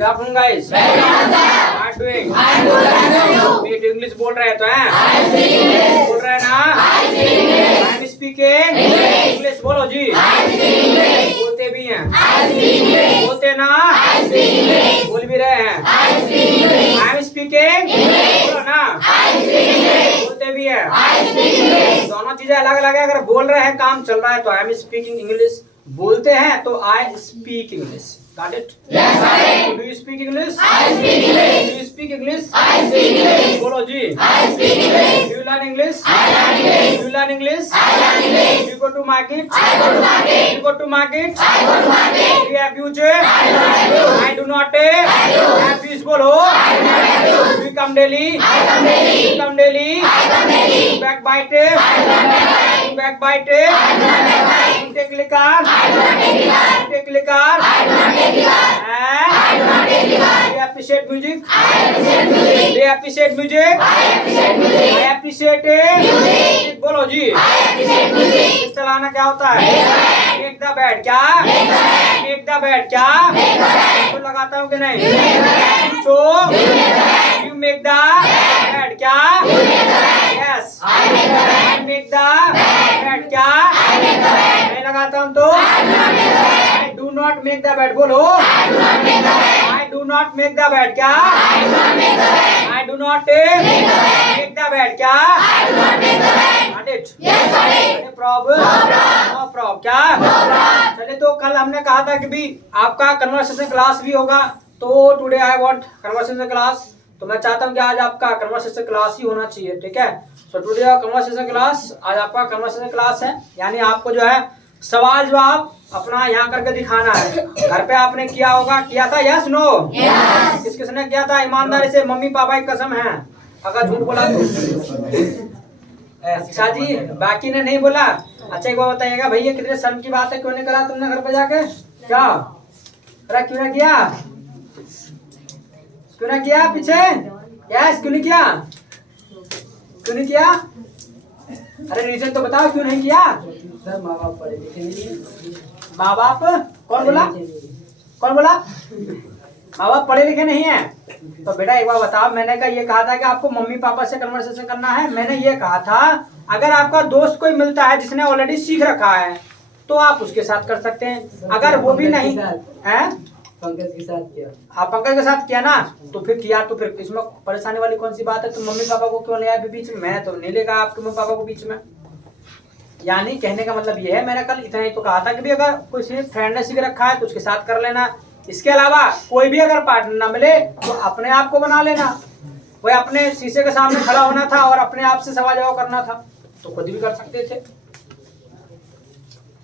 Good afternoon guys. What doing? Meet English बोल रहे हैं तो हैं? बोल रहे हैं ना? I am speaking English. बोलो जी। बोलते भी हैं, बोलते ना, बोल भी रहे हैं। आई एम स्पीकिंग, बोलो ना, बोलते भी है। दोनों चीजें अलग अलग है। अगर बोल रहे हैं, काम चल रहा है तो आई एम स्पीकिंग इंग्लिश, बोलते हैं तो आई speak English. Got it? Yes, sir. Do you speak English? I speak English. Do you speak English? I speak English. बोलो जी। I speak English. Do you learn English? I learn English. Do you learn English? I learn English. Do you go to market? I go to market. Do you go to market? I go to market. Do you have use? I don't have use. I do not have use. बोलो। I do not have use. Do you come daily? I come daily. Do you come daily? I come daily. Do you backbite? I do not backbite. Do you backbite? I do not backbite. Do you take liquor? I do not take liquor. Do you take liquor? I do not take liquor. I do not take liquor. Do you appreciate music? I appreciate music. Do you appreciate music? I appreciate music. I appreciate music. बोलो जी। I appreciate music. इस चलाना क्या होता है? Make the bed क्या? Make the bed क्या? तो लगाता हूँ कि नहीं? So you make the bed क्या? Yes. I make the bed क्या? मैं लगाता हूँ तो? I do not make the bed। बोलो। I do not make the bed क्या? I do not make the bed क्या? Got it? Yes, sir. Problem? No problem क्या? चलिए, तो कल हमने कहा था कि भी आपका कन्वर्सेशन क्लास भी होगा, तो today I want conversation class. तो मैं चाहता हूँ कि आज आपका कन्वर्सेशन क्लास ही होना चाहिए, ठीक है। सो टुडे कन्वर्सेशन क्लास, आज आपका कन्वर्सेशन क्लास है, यानी आपको जो है सवाल जवाब अपना यहाँ करके दिखाना है। घर पे आपने किया होगा, किया था? Yes no? किस किसने किया था? ईमानदारी से मम्मी पापा की कसम है, अगर झूठ बोला तो। अच्छा जी, बाकी ने नहीं बोला। अच्छा एक बार बताइएगा भैया, कितने शर्म की बात है, क्यों नहीं करा तुमने घर पे जाके? क्या अरे क्यों ना किया? क्यों ना किया? पीछे यस, क्यों नहीं किया? क्यों नहीं किया? अरे रीजन तो बताओ, क्यों नहीं किया? सर माँ बाप पढ़े लिखे नहीं। माँ बाप? कौन बोला? कौन बोला? माँ बाप पढ़े लिखे नहीं है? तो बेटा एक बार बताओ, मैंने ये कहा था कि आपको मम्मी पापा से कन्वर्सेशन करना है। मैंने ये कहा था अगर आपका दोस्त कोई मिलता है जिसने ऑलरेडी सीख रखा है तो आप उसके साथ कर सकते हैं। अगर वो भी नहीं है, पंकज के साथ किया। हाँ, पंकज के साथ किया ना, तो फिर किया, तो फिर इसमें परेशानी वाली कौन सी बात है? तो मम्मी पापा को क्यों ले आए बीच में? मैं तो नहीं लेगा आपके मम्मी पापा को बीच में। यानी कहने का मतलब ये है, मैंने कल इतना ही तो कहा था कि भी अगर कोई सिर्फ फ्रेंड ने सीख रखा है तो उसके साथ कर लेना। इसके अलावा कोई भी अगर पार्टनर ना मिले तो अपने आप को बना लेना। वह अपने शीशे के सामने खड़ा होना था और अपने आप से सवाल जवाब करना था, तो खुद भी कर सकते थे।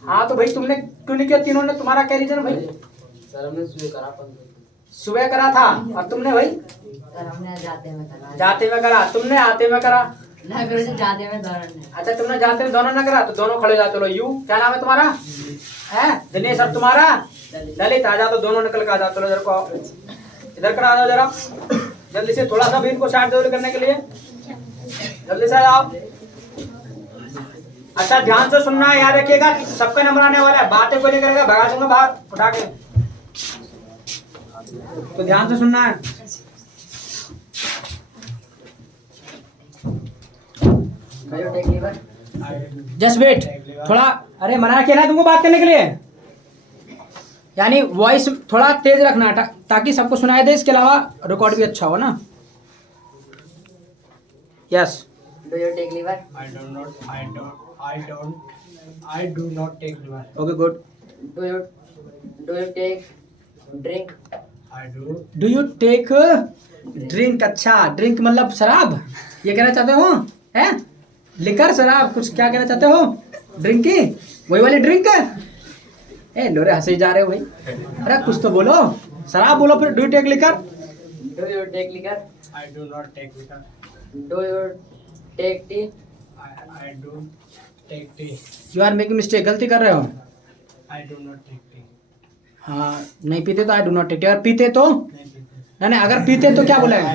हाँ तो भाई तुमने क्यों नहीं किया? तीनों ने, तुम्हारा क्या रीजन भाई? सर हमने सुबह करा था, और तुमने भाई? सर हमने जाते में करा, तुमने आते में करा। जाते में दोनों ने। अच्छा तुमने जाते में दोनों ने करा, तो दोनों खड़े जाते लो। यू क्या नाम है तुम्हारा? है दिनेश। और तुम्हारा? ललित। आ जाओ, तो दोनों निकल के आ जाते लो। इधर को, इधर कर आ जाओ जरा जल्दी से, थोड़ा सा भी इनको साइड दो करने के लिए, जल्दी से आओ। अच्छा ध्यान से सुनना है, याद रखिएगा सबका नंबर आने वाला है, बातें कोई नहीं करेगा, भगा दूंगा बाहर उठा के, तो ध्यान से सुनना है। जस्ट वेट थोड़ा, अरे मना किया ना तुमको बात करने के लिए, यानी वॉइस थोड़ा तेज रखना ताकि सबको सुनाई दे, इसके अलावा रिकॉर्ड भी अच्छा हो ना। Yes. Do you take liver? I do not take liver. Okay, good. Do you take drink? I do. Do you take drink? अच्छा, ड्रिंक मतलब शराब, ये कहना चाहते हो? हैं? लिकर, शराब, कुछ क्या कहना चाहते हो? ड्रिंक की वही वाली ड्रिंक? ए लोरे हंसे जा रहे हो भाई, अरे कुछ तो बोलो, शराब बोलो फिर। Do you take liquor? Do you take liquor? I do not take liquor. Do you take tea? I do take tea. You are making mistake, गलती कर रहे हो। I do not take tea. हाँ नहीं पीते तो I do not take tea, अगर पीते तो नहीं, अगर पीते तो क्या बोलेगा?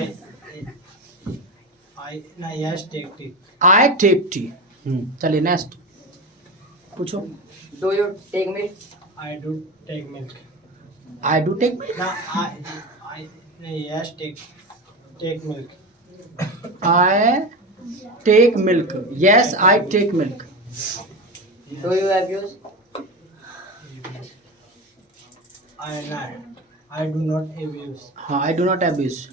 Yes take tea. I take tea. चलिए नेक्स्ट पूछो। Do you take milk? I do take milk. I do take. Yes, take milk. I take milk. Yes, I take milk. Do you abuse? I do not abuse. हाँ, I do not abuse.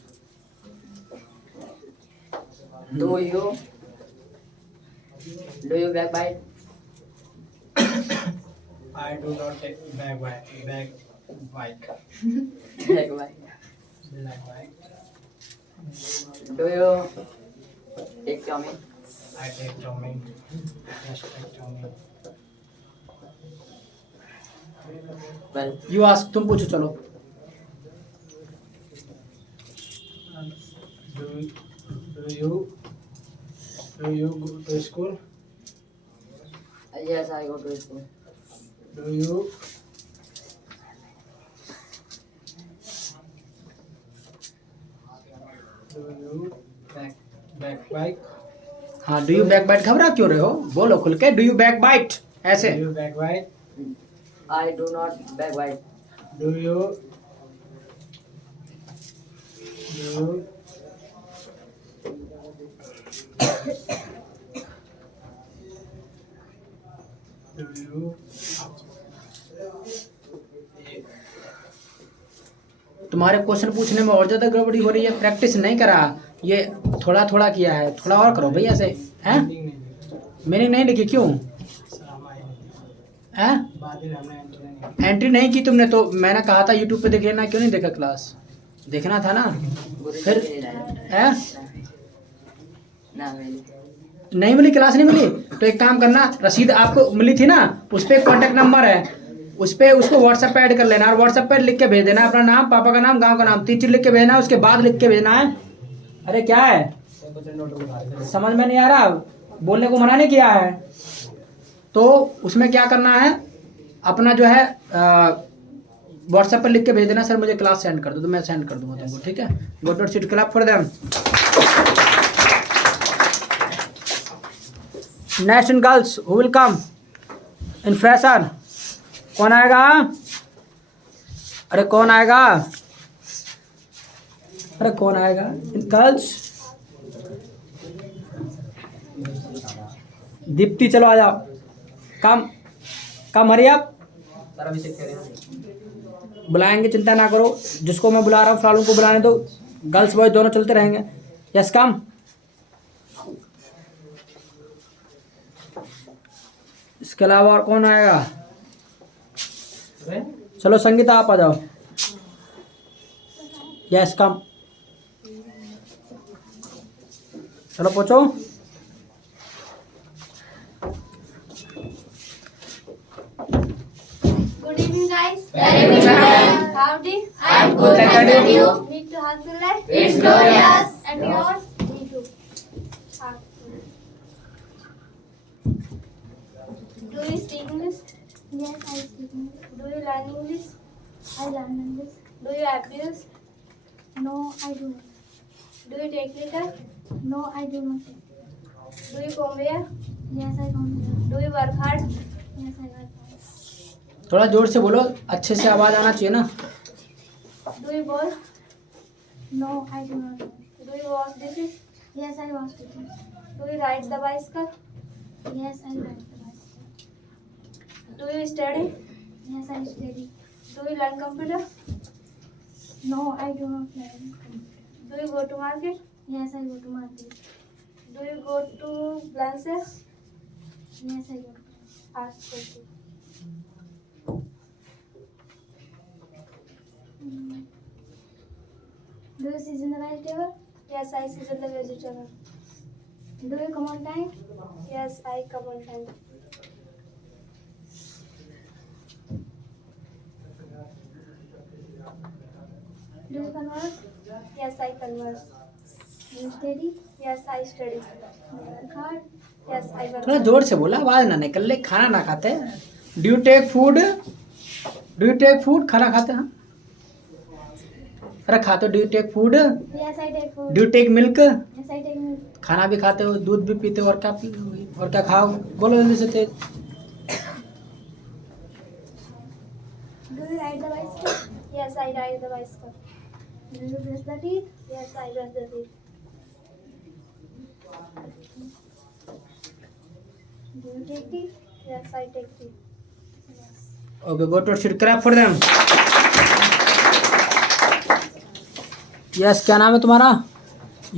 Do you backbite? I do not take backbite. Backbite. Backbite. Do you take chowmein? I take chowmein. Yes, take chowmein. Well, You ask. तुम पूछो चलो. Do you go to school? yes, I go to school. Do you backbite? हाँ, do you backbite? घबरा क्यों रहे हो? बोलो खुल के. Do you backbite? ऐसे. Do you backbite? I do not backbite. Do you तुम्हारे क्वेश्चन पूछने में और ज्यादा गड़बड़ी हो रही है. प्रैक्टिस नहीं करा. ये थोड़ा थोड़ा किया है. थोड़ा और करो भैया ऐसे. हैं? मीनिंग नहीं लिखी क्यों? हैं? एंट्री नहीं की तुमने तो मैंने कहा था यूट्यूब पे देखना. क्यों नहीं देखा क्लास? देखना था ना. फिर हैं? ना मिली. नहीं मिली क्लास. नहीं मिली तो एक काम करना. रसीद आपको मिली थी ना, उस पर कॉन्टेक्ट नंबर है. उस पर उसको व्हाट्सएप पे ऐड कर लेना और व्हाट्सएप पे लिख के भेज देना अपना नाम, पापा का नाम, गांव का नाम. 3 चीज लिख के भेजना है. उसके बाद लिख के भेजना है. अरे क्या है, समझ में नहीं आ रहा? बोलने को मना नहीं किया है तो उसमें क्या करना है, अपना जो है व्हाट्सएप पर लिख के भेज देना. सर मुझे क्लास सेंड कर दो, तो मैं सेंड कर दूंगा तुमको. ठीक है. Good not seat clap for them. Next in girls who will come in fresher. कौन आएगा? अरे कौन आएगा? अरे कौन आएगा इन गर्ल्स? दीप्ति चलो आ जाओ. कम हरी आप. बुलाएंगे, चिंता ना करो. जिसको मैं बुला रहा हूँ फिलहाल उनको बुलाने दो. गर्ल्स बॉयज दोनों चलते रहेंगे. Yes come. इसके अलावा और कौन आएगा? चलो संगीता आप आ जाओ. Yes come. चलो पूछो. Good evening, guys. Very good evening. Howdy. I'm good. And you? Need to hustle life. It's glorious. And yours? Me too. Do you speak English? Yes, I speak English. Do you learn English? I learn English. Do you abuse? No, I do not. Do you take liquor? No, I do not. Do you come here? Yes, I come here. Do you work hard? Yes, I work hard. थोड़ा जोर से बोलो, अच्छे से आवाज आना चाहिए ना. Do you bowl? No, I do not. Do you wash dishes? Yes, I wash dishes. Do you ride the bicycle? Yes, I ride the bicycle. Do you study? Yes, I study. Do you learn computer? No, I do not learn computer. Do you go to market? Yes, I go to market. Do you go to Blanchard? Yes, I go to Blanchard. Ask question. Do you season the vegetable? Yes, I season the vegetable. Do you come on time? Yes, I come on time. Do you converse? Yes, I converse. Do you study? Yes, I study. Do you work hard? Yes, I work थोड़ा hard. जोर से बोला, आवाज ना निकल ले. खाना ना खाते. Do you take food? Do you take food? खाना खाते हैं? अरे खाते हो. Do you take food? Yes, I take food. Do you take milk? Yes, I take milk. खाना भी खाते हो, दूध भी पीते हो, और क्या खाओ? बोलो जल्दी से तेज. Do you ride the bicycle? Yes, I ride the bicycle. Do you brush the teeth? Yes, I brush the teeth. Do you take tea? Yes, I take tea. Yes. Okay, go to sit. Clap for them. Yes, क्या नाम है तुम्हारा?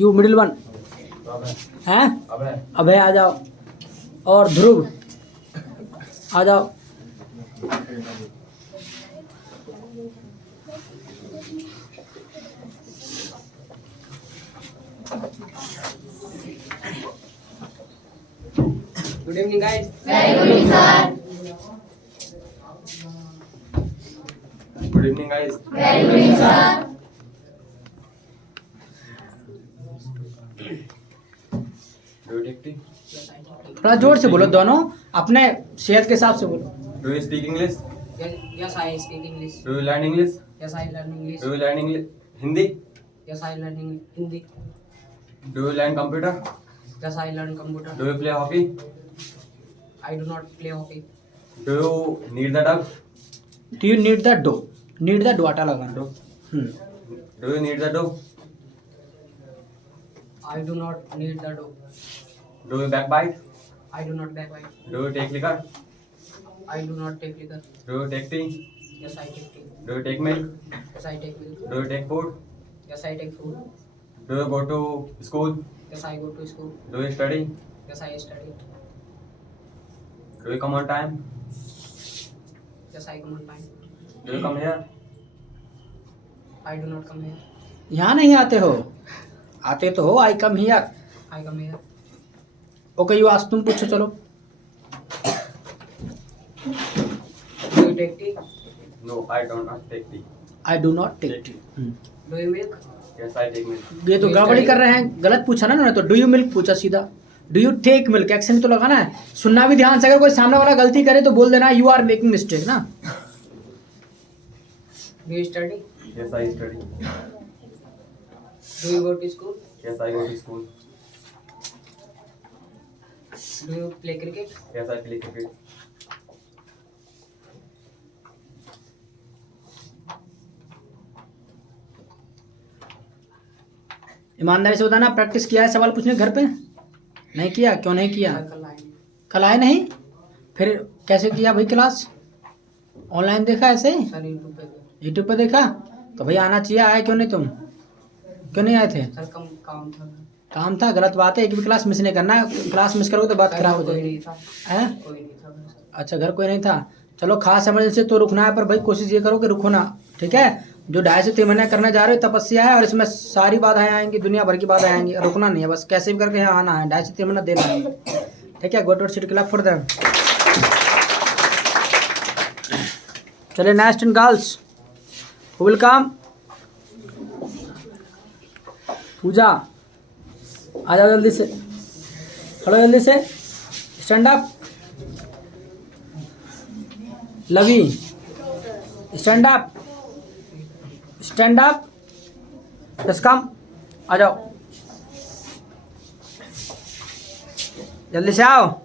You middle one. हैं? अभय आ जाओ. और ध्रुव आ जाओ. Good evening, guys. Good evening, guys. Do you take tea? थोड़ा जोर से बोलो दोनों. अपने सेहत के हिसाब से बोलो. Do you speak English? Yes, I speak English. Do you learn English? Yes, I learn English. Do you learn English? Hindi? Yes, I learn Hindi. Do you learn computer? Yes, I learn computer. Do you play hockey? I do not play hockey. Do you need the dog? Do you need the dough? Need the dough आटा लगाना. Do you need the dog? I do not need the dough. Do you backbite? I do not backbite. Do you take liquor? I do not take liquor. Do you take tea? Yes, I take tea. Do you take milk? Yes, I take milk. Do you take food? Yes, I take food. Do you go to school? Yes, I go to school. Do you study? Yes, I study. Do you come on time? Yes, I come on time. Do you come here? I do not come here. यहाँ नहीं आते हो. आते तो हो. I come here. I come here. Okay, you ask. तुम पूछो चलो. Do you take tea? No, I do not take tea. I do not take tea. Do you milk? Yes, I take milk. ये तो गड़बड़ी कर रहे हैं. गलत पूछा ना उन्होंने. तो डू यू मिल्क पूछा सीधा. Do you take milk action तो लगाना है. सुनना भी ध्यान से. अगर कोई सामने वाला गलती करे तो बोल देना यू आर मेकिंग मिस्टेक ना. Do you study? Yes, I study. Do you go to school? Yes, I go to school. Do you play cricket? Yes, I play cricket. ईमानदारी से बताना. प्रैक्टिस किया है सवाल पूछने घर पे? नहीं किया. क्यों नहीं किया? कल आएंगे. कल आए नहीं. फिर कैसे किया भाई क्लास? ऑनलाइन देखा ऐसे ही? सर यूट्यूब पे. यूट्यूब पे देखा. तो भाई आना चाहिए. आए क्यों नहीं तुम? क्यों नहीं आए थे? सर कम काम था. काम था. गलत बात है. एक भी क्लास मिस नहीं करना है. क्लास मिस करोगे तो बात खराब हो कोई जाएगी. नहीं था. हैं? कोई नहीं था सर. अच्छा घर कोई नहीं था. चलो खास इमरजेंसी तो रुकना है. पर भाई कोशिश ये करो कि रुको ना. ठीक है. जो 2.5 से 3 महीने करने जा रहे हो तपस्या है. और इसमें सारी बाधाएं आएंगी. दुनिया भर की बाधाएं आएंगी. रुकना नहीं है. बस कैसे भी करके यहाँ आना है. 2.5 से 3 महीना देना है. ठीक है. Go to city club for them. चलिए next in girls. Who will come? Pooja आ जाओ जल्दी से. खड़ो जल्दी से. Stand up. Lovi stand up. Stand up. Just come. आ जाओ जल्दी से आओ.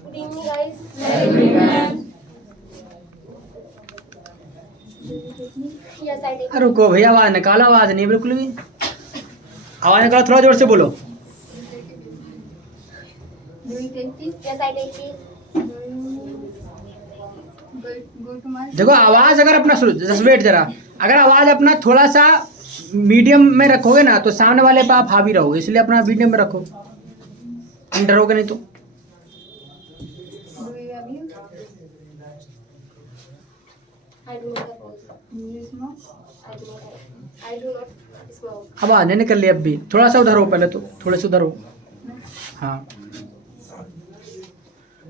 Good evening, guys. Yes, I take. रुको भैया. आवाज निकालो. आवाज नहीं बिल्कुल भी. आवाज निकालो. थोड़ा जोर से बोलो. Do you take tea? Yes, I take tea. Go to my. देखो आवाज अगर अपना सुनो. जस्ट वेट जरा. अगर आवाज अपना थोड़ा सा मीडियम में रखोगे ना तो सामने वाले पे आप हावी रहोगे. इसलिए अपना मीडियम में रखो. तुम डरोगे नहीं तो. Do you have you? I do not have. Do you smoke? I do not have. I do not smoke. आवाज नहीं निकल रही अब भी. थोड़ा सा उधर हो. पहले तो थोड़े से उधर हो. हाँ.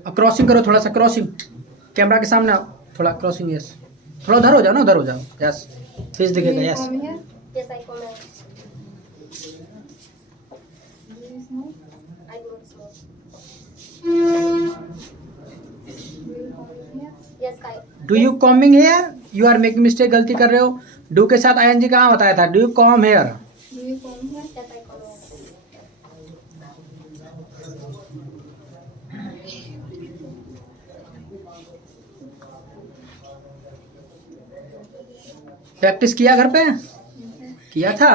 अब क्रॉसिंग करो. थोड़ा सा क्रॉसिंग. कैमरा के सामने आओ. थोड़ा क्रॉसिंग. यस. थोड़ा उधर हो जाओ ना. उधर हो जाओ. यस. फेस दिखेगा. Yes. Come here. Yes, I come here. Do you smoke? I do not smoke. Do you come here? Yes, I. Do you coming here. You are making mistake. गलती कर रहे हो. डू के साथ ING कहाँ बताया था? Do you come here. Do you come here? Yes, I come here. Practice किया घर पे? किया था?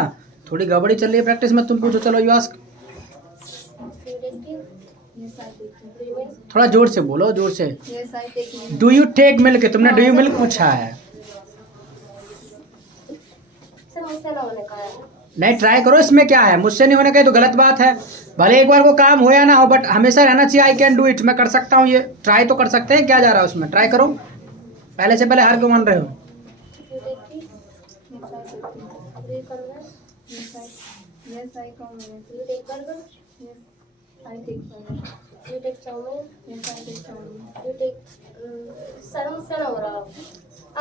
थोड़ी गड़बड़ी चल रही है प्रैक्टिस में, तुम पूछो। चलो यू आस्क। थोड़ा जोर से बोलो, जोर से। Do you take milk? तुमने डू यू मिल्क पूछा है। नहीं, ट्राई करो, इसमें क्या है? मुझसे नहीं होने का तो गलत बात है। भले एक बार को काम हो या ना हो, बट हमेशा रहना चाहिए आई कैन डू इट, मैं कर सकता हूँ। ये ट्राई तो कर सकते हैं, क्या जा रहा है उसमें? ट्राई करो। पहले से पहले हार क्यों मान रहे हो? Yes, I come. You take burger? Yes, I take burger. You take chow-mein? Yes, I take chow-mein. You take sir हो रहा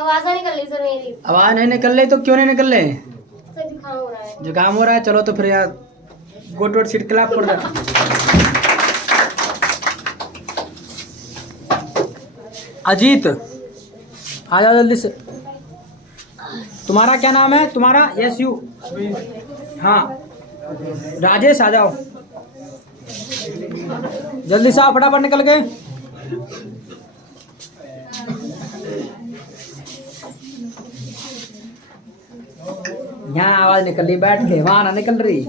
आवाज नहीं निकल रही सर मेरी। आवाज नहीं निकल रही तो क्यों नहीं निकल रही? सर जुकाम हो रहा है। जुकाम हो रहा है? चलो तो फिर यार गुड वर्ड सीट क्लैप कर दो। अजीत आ जाओ जल्दी से। तुम्हारा क्या नाम है? तुम्हारा? Yes you. हाँ राजेश आ जाओ जल्दी से, आओ फटाफट निकल के। यहाँ आवाज निकल रही, बैठ के वहां ना निकल रही।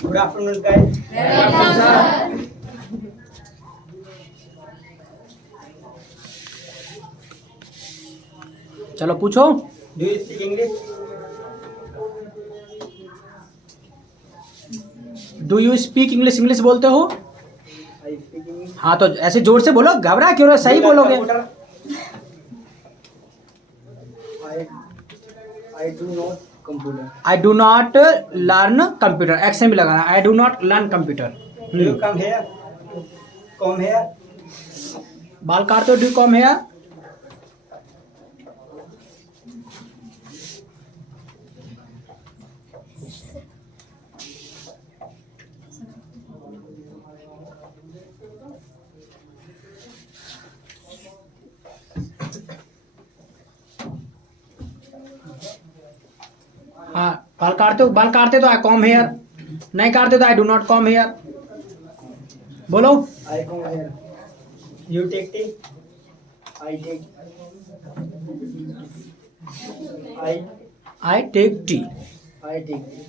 Good afternoon, guys. चलो पूछो। Do you speak English? Do you speak English? English बोलते हो? I speak English. हाँ तो ऐसे जोर से बोलो, घबरा क्यों रहे हो? सही बोलोगे। I do not computer. I do not learn computer. Action भी लगाना, आई do not learn computer. Do you come here? Come here. बाल काटते हो? Do come here? हाँ बाल काटते हो? बाल काटते तो आई कॉम हेयर, नहीं काटते तो I do not comb hair. बोलो। I come here. You take tea. I take. I take tea. I take tea.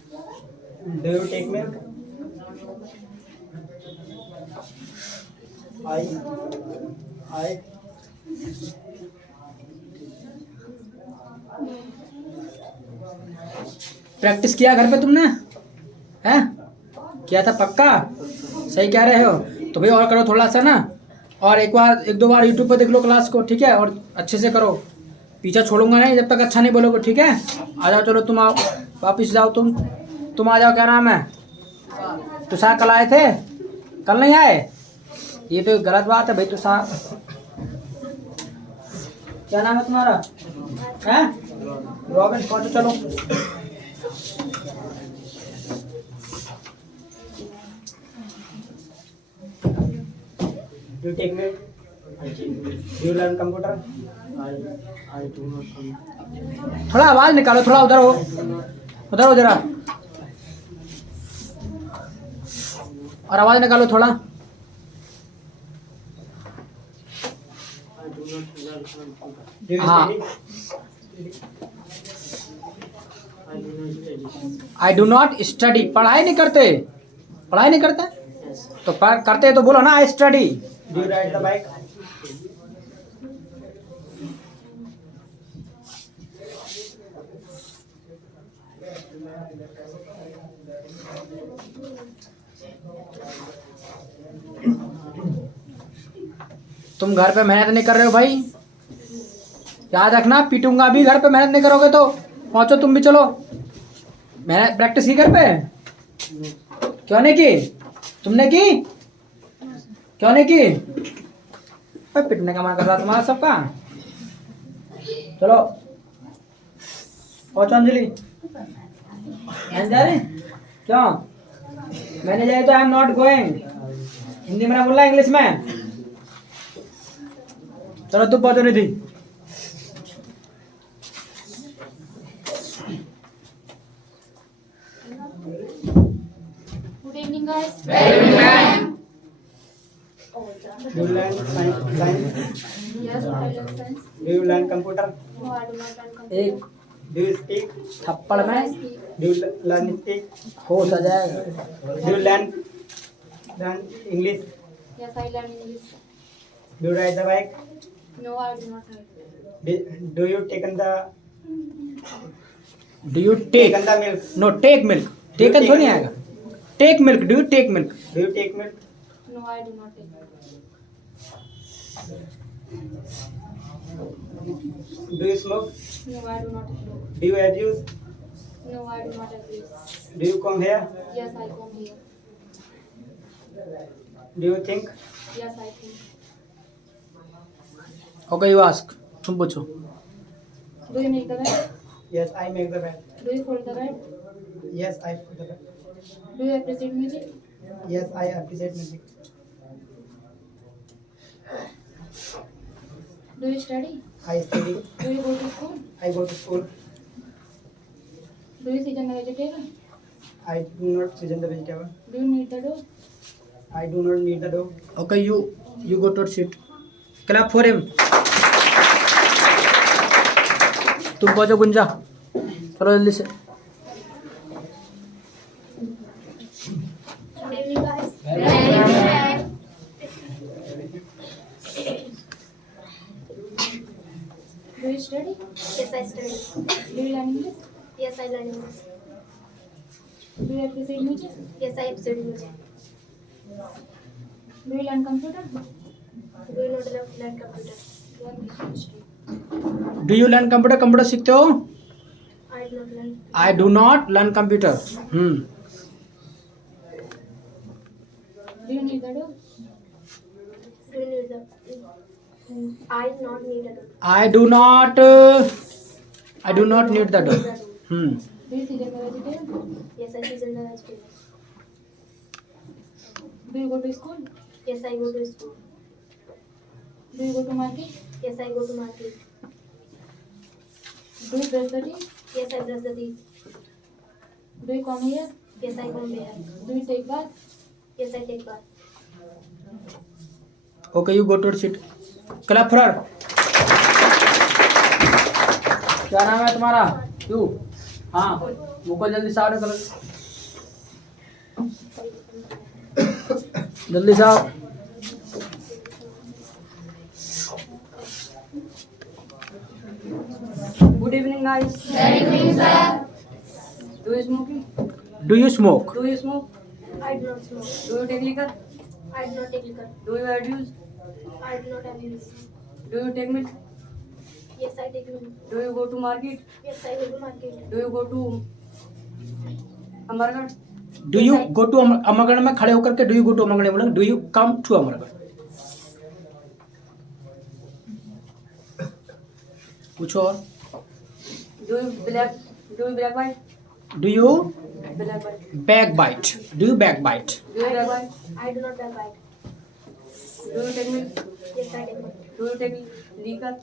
Do you take milk? I. Practice किया घर पे तुमने? हैं? किया था पक्का? सही कह रहे हो तो भाई और करो थोड़ा सा ना, और एक दो बार यूट्यूब पे देख लो क्लास को, ठीक है? और अच्छे से करो, पीछा छोड़ूंगा नहीं जब तक अच्छा नहीं बोलोगे, ठीक है? आ जाओ, चलो तुम आओ, वापिस जाओ तुम आ जाओ। क्या नाम है? तुषार कल आए थे? कल नहीं आए? ये तो गलत बात है भाई। तुषार क्या नाम है तुम्हारा? हैं? रॉबिन। पहुंचो चलो। Do you take milk? I take milk. Do you learn computer? I do not come. थोड़ा आवाज निकालो, थोड़ा उधर हो, उधर हो जरा, और आवाज निकालो थोड़ा। I do not learn computer. Do you हाँ। study? I do not study. I do not study. पढ़ाई नहीं करते? पढ़ाई नहीं करते Yes. तो करते तो बोलो ना I study. Do you ride the bike? तुम घर पे मेहनत नहीं कर रहे हो भाई, याद रखना, पीटूंगा भी घर पे मेहनत नहीं करोगे तो। पहुंचो तुम भी, चलो। मेहनत प्रैक्टिस की घर पे? क्यों नहीं की? तुमने की? क्यों नहीं की? पिटने का मन कर रहा तुम्हारा सबका। चलो पहुंचो। अंजलि नहीं जा रहे? क्यों? मैंने जाए तो I am not going. Hindi में ना बोलना, इंग्लिश में। चलो तुम पहुंचो निधि। Good evening, guys. Do you learn science? Yes, I learn science. Do you learn computer? No, I do not learn computer. एक Do you speak? थप्पड़ I में speak. Do you learn speak? होश आ जाएगा। Do you learn English? Yes, I learn English. Do you ride the bike? No, I do not learn. Do you taken the do you take taken the milk? No take milk, taken थोड़ी नहीं आएगा। Take milk, do you take milk? Do you take milk? No, I do not take. Do you smoke? No, I do not smoke. Do you abuse? No, I do not agree. Do you come here? Yes, I come here. Do you think? Yes, I think. Okay you ask, तुम पूछो। Do you make the bed? Yes, I make the bed. Do you fold the bed? Yes, I put the bed. Do you appreciate music? Yes, I appreciate music. Do you study? I study. Do you go to school? I go to school. Do you season the vegetable? I do not season the vegetable. Do you knead the dough? I do not need the dough. Okay you go to seat. Clap for him. तुम पहुंचो गुंजा, चलो जल्दी से। Good evening, guys. Do you study? Yes, I study. Do you learn English? Yes, I learn English. Do you appreciate music? Yes, I study music. Do you learn computer? Do you not learn computer? Learn history. Do you learn computer? Computer सीखते हो? I do not learn. I do not learn computer. Do you need the dough? Do you need the? I do not need a dough. I do not need the dough. Do you season the vegetable? Yes, I season the vegetables. Do you go to school? Yes, I go to school. Do you go to market? Yes, I go to market. Do you brush the teeth? Yes, I brush the teeth. Do you come here? Yes, I comb hair. Do you take bath? Yes, I take bath. Okay you go to seat. Clap for her. क्या नाम है तुम्हारा? You. हाँ मुको जल्दी से आओ, निकलो जल्दी से आओ। Good evening, guys. Good evening, sir. Do you smoking? Do you smoke? Do you smoke? I do not smoke. Do you take liquor? I do not take liquor. Do you abuse? I do not abuse. Do you take milk? Yes, I take milk. Do you go to market? Yes, I go to market. Do you go to Amargarh? Do you go to Amargarh में खड़े होकर के do you go to Amargarh बोलो, do you come to Amargarh. पूछो और। Do you black bite? Do you Black bite. Back bite? Do you back bite? Do you black bite? I do not backbite. Do you take milk? Yes, I take milk. Do you take liquor?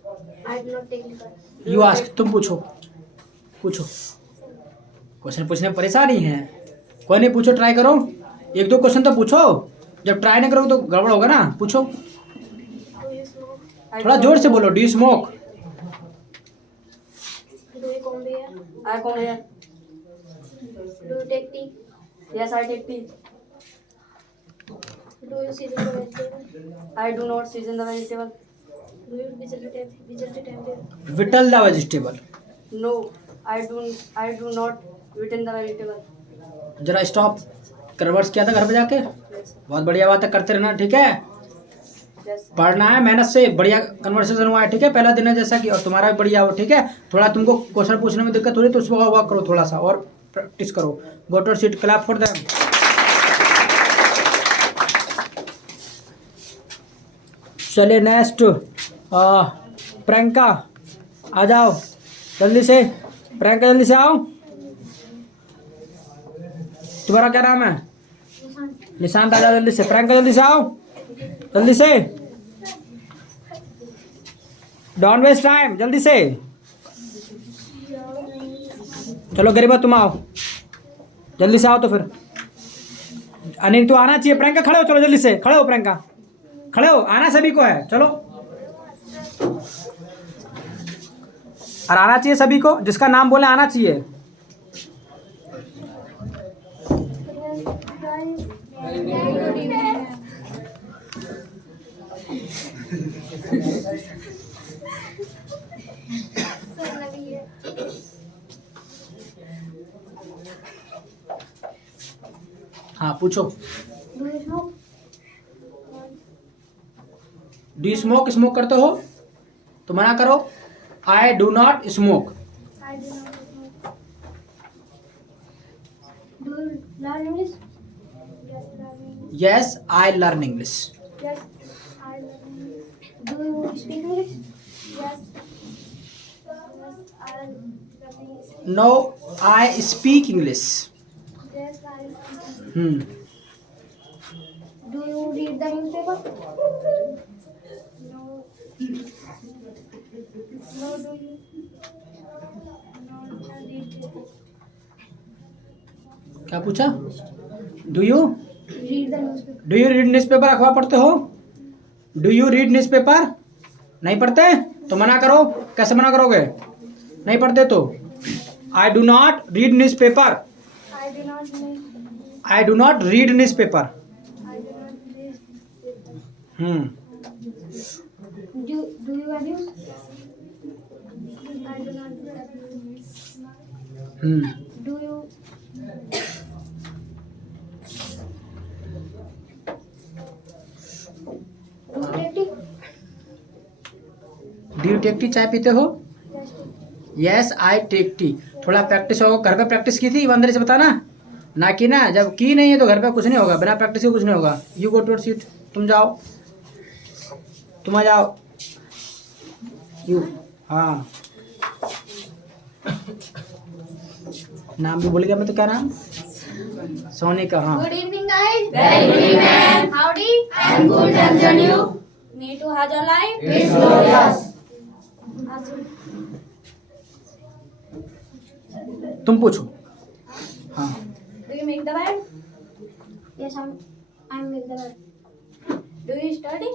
I do not take liquor. You ask, तुम पूछो। पूछो, question पूछने में परेशानी है। कोई नहीं, पूछो, ट्राई करो। एक दो क्वेश्चन तो पूछो, जब ट्राई नहीं करोगे तो गड़बड़ होगा ना। पूछो, Do you smoke? थोड़ा जोर से बोलो। Do you smoke? Do you comb hair? I come here. Do you take tea? Yes, I take tea. Do you season the vegetable? I do not season the vegetable. Do you visit the temple? Whittle the vegetable. No, I do not eat the vegetable. जरा stop. Converse किया था घर पे जाके? बहुत बढ़िया बात है, करते रहना, ठीक है। Yes. पढ़ना है मेहनत से, बढ़िया कन्वर्सेशन हुआ है, ठीक है। पहला दिन है जैसा कि, और तुम्हारा भी बढ़िया हो, ठीक है। थोड़ा तुमको क्वेश्चन पूछने में दिक्कत हो रही है तो उसको हुआ करो, थोड़ा सा और प्रैक्टिस करो। Go to seat, clap for them. चलिए नेक्स्ट, प्रियंका आ जाओ जल्दी से। प्रियंका जल्दी से आओ। तुम्हारा क्या नाम है? निशांत, आ जाओ जल्दी से। प्रियंका जल्दी से आओ, जल्दी से। डोंट वेस्ट टाइम, जल्दी से। चलो गरीबा तुम आओ, जल्दी से आओ तो फिर। अनिल तो आना चाहिए। प्रियंका खड़े हो, चलो जल्दी से खड़े हो। प्रियंका खड़े हो, आना सभी को है, चलो। और आना चाहिए सभी को, जिसका नाम बोले आना चाहिए। हाँ पूछो। Do you smoke? स्मोक करते हो तो मना करो। आई do not smoke. Yes I learn English. Yes, I learn English. Do you speak English? Yes. Yes, I learn English. No I speak English. Yes, I speak. Do you read the newspaper? No. No, do you? No, I read it. क्या पूछा? Do you Read the newspaper. Do you read newspaper? अखबार पढ़ते हो? Do you read newspaper? नहीं पढ़ते तो मना करो। कैसे मना करोगे? नहीं पढ़ते तो। I do not read newspaper. I do not read. I do not read newspaper. I do not read. Do you abuse? I do not abuse. Do you? Do you take tea? Do you take tea? चाय पीते हो? Yes I take tea. थोड़ा practice होगा। घर पे practice की थी ईमानदारी से बताना, ना कि ना जब की नहीं है तो घर पे कुछ नहीं होगा। बिना प्रैक्टिस के कुछ नहीं होगा। You go to your seat. तुम जाओ, तुम आ जाओ। यू हाँ नाम भी भूल गया मैं तो। क्या नाम? सोनिका। हाँ Good evening, guys. Very good evening. Howdy. I'm good, and you? Me too. How's your life? It's glorious. तुम पूछो। हाँ Do you make the bed? Yes, I make the bed. Do you study?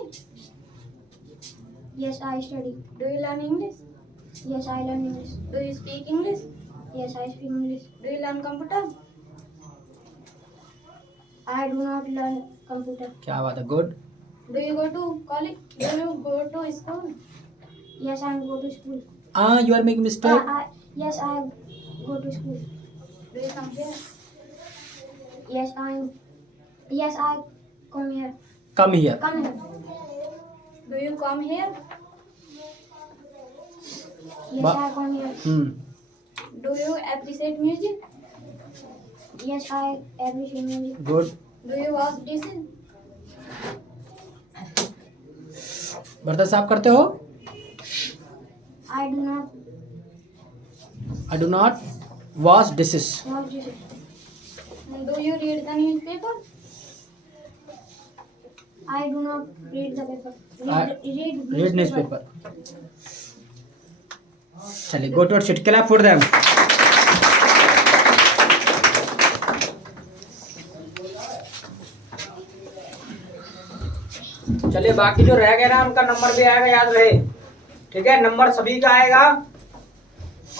Yes, I study. Do you learn English? Yes, I learn English. Do you speak English? Yes, I speak English. Do you learn computer? I do not learn computer. क्या बात है, good. Do you go to college? Do you go to school? Yes, I go to school. You are making mistake. Yes, I go to school. Do you come here? Yes, I come here. Come here. Come here. Do you come here? Yes, Ba- I come here. Do you appreciate music? Yes, I appreciate music. Good. Do you wash dishes? बर्तन साफ करते हो? I do not I do not wash dishes. wash dishes. Do you read the newspaper? I do not read the paper. Read newspaper. चलिए go to your seat. Clap for them. चलिए बाकी जो रह गए ना उनका नंबर भी आएगा, याद रहे। ठीक है, नंबर सभी का आएगा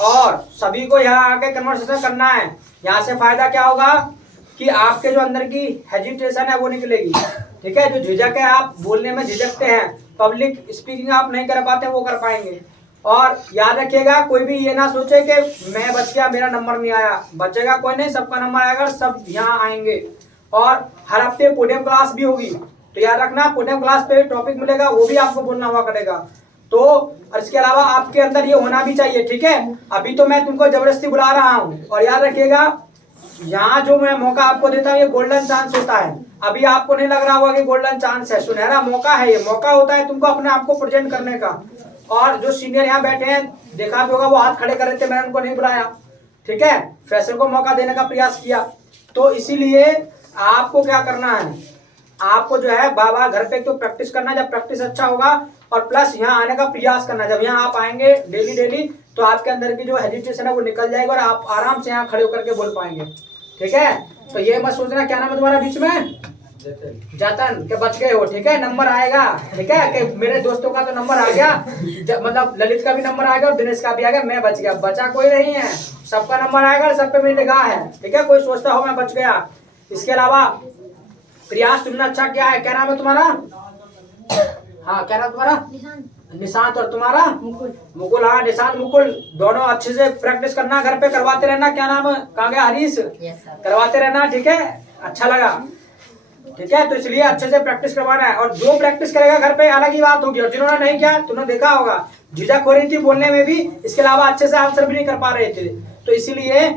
और सभी को यहाँ आके कन्वर्सेशन करना है। यहाँ से फायदा क्या होगा कि आपके जो अंदर की हेजिटेशन है वो निकलेगी। ठीक है, जो झिझक है, आप बोलने में झिझकते हैं, पब्लिक स्पीकिंग आप नहीं कर पाते, वो कर पाएंगे। और याद रखिएगा, कोई भी ये ना सोचे कि मैं बच गया, मेरा नंबर नहीं आया। बचेगा कोई नहीं, सबका नंबर आएगा, सब यहाँ आएंगे। और हर हफ्ते पोडियम क्लास भी होगी, तो याद रखना पोडियम क्लास पे टॉपिक मिलेगा, वो भी आपको बोलना हुआ करेगा। तो और इसके अलावा आपके अंदर ये होना भी चाहिए। ठीक है, अभी तो मैं तुमको जबरदस्ती बुला रहा हूँ। और याद रखिएगा, यहाँ जो मैं मौका आपको देता हूँ ये गोल्डन चांस होता है। अभी आपको नहीं लग रहा होगा कि गोल्डन चांस है, सुनहरा मौका है। ये मौका होता है तुमको अपने आप को प्रेजेंट करने का। और जो सीनियर यहाँ बैठे हैं, देखा भी होगा, वो हाथ खड़े कर रहे थे, मैंने उनको नहीं बुलाया। ठीक है, फ्रेशर को मौका देने का प्रयास किया। तो इसीलिए आपको क्या करना है, आपको जो है बाबा घर पे तो प्रैक्टिस करना, जब प्रैक्टिस अच्छा होगा और प्लस यहाँ आने का प्रयास करना। जब यहाँ आप आएंगे डेली डेली तो आपके अंदर की जो हेजिटेशन है वो निकल जाएगी और आप आराम से यहाँ खड़े होकर के बोल पाएंगे। ठीक है, तो ये मत सोचना क्या नाम है तुम्हारा बीच में, जतन, के बच गए हो। ठीक है, नंबर आएगा। ठीक है, कि मेरे दोस्तों का तो नंबर आ गया, मतलब ललित का भी नंबर आ गया और दिनेश का भी आ गया, मैं बच गया। बचा कोई नहीं है, सबका नंबर आएगा, सब पे मेरी निगाह है। ठीक है, कोई सोचता हो मैं बच गया। इसके अलावा प्रयास तुमने अच्छा किया है। क्या नाम है तुम्हारा? हाँ, क्या नाम तुम्हारा? निशांत। और तुम्हारा? मुकुल। हाँ, निशांत मुकुल दोनों अच्छे से प्रैक्टिस करना, घर पे करवाते रहना। क्या नाम है? कहाँ गया हरीश? करवाते रहना। ठीक है, अच्छा लगा। ठीक है, तो इसलिए अच्छे से प्रैक्टिस करवाना है। और जो प्रैक्टिस करेगा घर पे अलग ही बात होगी, और जिन्होंने नहीं किया तुमने देखा होगा झिझक हो रही थी बोलने में भी, इसके अलावा अच्छे से आंसर भी नहीं कर पा रहे थे। तो इसीलिए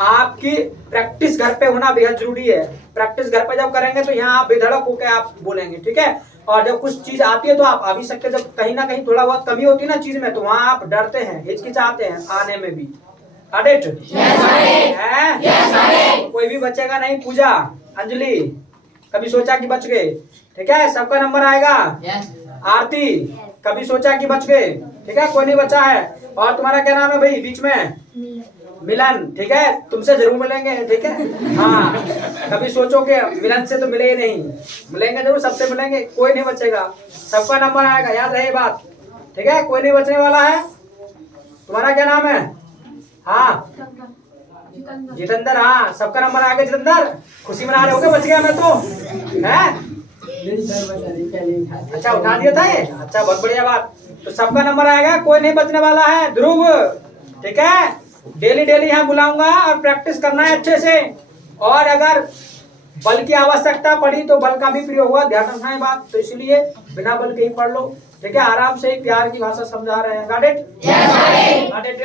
आपकी प्रैक्टिस घर पे होना बेहद जरूरी है। प्रैक्टिस घर पे जब करेंगे तो यहाँ आप बेधड़क होकर आप बोलेंगे। ठीक है, और जब कुछ चीज आती है तो आप आ भी सकते हैं। जब कहीं ना कहीं थोड़ा बहुत कमी होती है ना चीज में, तो वहाँ आप डरते हैं, हिचकिचाते हैं आने में भी। कोई भी बचेगा नहीं। पूजा, अंजलि, कभी सोचा कि बच गए? ठीक है, सबका नंबर आएगा। आरती, कभी सोचा कि बच गए? ठीक है, कोई नहीं बचा है। और तुम्हारा क्या नाम है भाई बीच में? मिलन। ठीक है, तुमसे जरूर मिलेंगे। ठीक है, हाँ, कभी सोचोगे मिलन से तो मिले ही नहीं, मिलेंगे जरूर, सबसे मिलेंगे, कोई नहीं बचेगा, सबका नंबर आएगा, याद रहे बात। ठीक है, कोई नहीं बचने वाला है। तुम्हारा क्या नाम है? हाँ, जितेंद्र। हाँ, सबका नंबर आएगा। जितेंद्र, खुशी मना रहे होगे बच गया मैं तो, है? अच्छा, उठा दिया था ये। अच्छा, बहुत बढ़िया बात। तो सबका नंबर आएगा, कोई नहीं बचने वाला है। ध्रुव, ठीक है, डेली डेली यहाँ बुलाऊंगा और प्रैक्टिस करना है अच्छे से। और अगर बल की आवश्यकता पड़ी तो बल का भी प्रयोग होगा, ध्यान रखना है बात। तो इसलिए बिना बल के ही पढ़ लो। ठीक है, आराम से ही प्यार की भाषा समझा रहे हैं। Got it? Got it?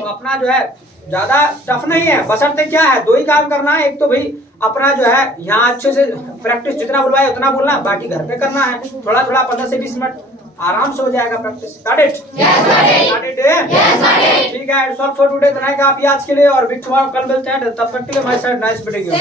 तो अपना जो है ज्यादा टफ नहीं है, बशर्ते क्या है, दो ही काम करना है। एक तो भाई अपना जो है यहाँ अच्छे से प्रैक्टिस जितना बुलवाए उतना बोलना, बाकी घर पे करना है थोड़ा थोड़ा 15 से 20 मिनट, आराम से हो जाएगा practice. Got it? Got it? ठीक है, इट्स ऑल फॉर टुडे। इतना ही काफी आज के लिए, और भी tomorrow कल मिलते हैं। तब तक के लिए my side nice meeting you.